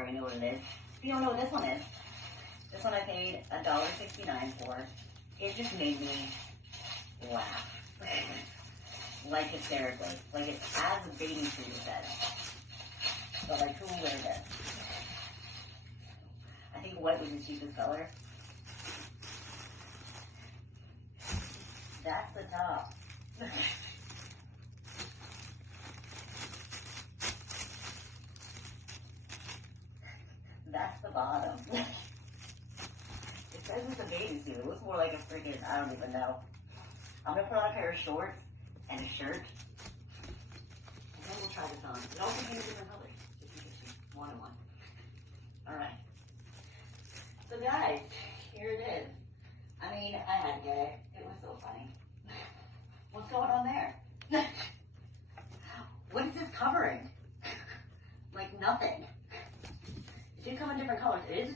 already know what it is. If you don't know what this one is, this one I paid $1.69 for. It just made me laugh. Like hysterically. Like it has a bathing suit instead. But like, who wears it? I think white was the cheapest color. That's the top. That's the bottom. It says it's a bathing suit. It looks more like a freaking, I don't even know. I'm gonna put on a pair of shorts and a shirt. And then we'll try this on. It also came in different colors. Just in case you wanted one. Alright. So guys, here it is. I mean, I had to get it. It was so funny. What's going on there? What is this covering? Like nothing. It did come in different colors. It is